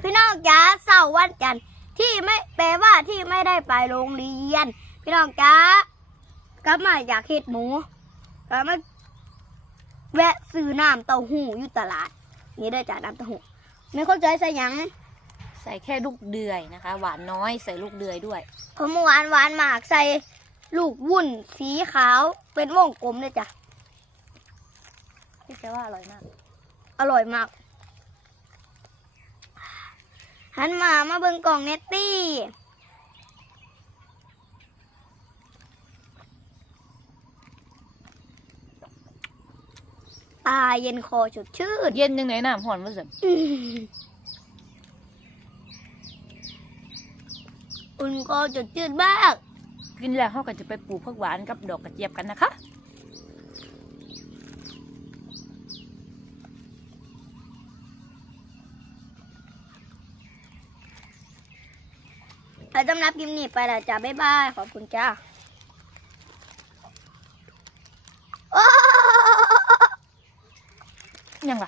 พี่น้องจ๋าเสาร์วันจันทร์ที่ไม่แปลว่าที่ไม่ได้ไปโรงเรียน พี่น้องจ๋ากลับมาอยากเห็ดหมูกลับมาแวะซื้อน้ำเต้าหู้อยู่ตลาด นี่ได้อจากน้ำเต้าหู้ไม่เข้าใจใส่หยังใส่แค่ลูกเดือยนะคะ หวานน้อยใส่ลูกเดือยด้วยผมหวานหวานมากใส่ลูกวุ้นสีขาวเป็นวงกลมเลยจ้ะพี่จะว่าอร่อยมาก อร่อยมาก หันมามาเบิ่งกล่องเนตตี้ตาเย็นคอสดชื่นเย็นยังไงน้ำห่อนมาสิอืมอุ่นคอสดชื่นมาก กินแล้วเขาก็จะไปปลูกผักหวานกับดอกกระเจี๊ยบกันนะคะ สำหรับคลิปนี้ไปแล้วจ้าบ๊ายบาย ขอบคุณจ้ายังไง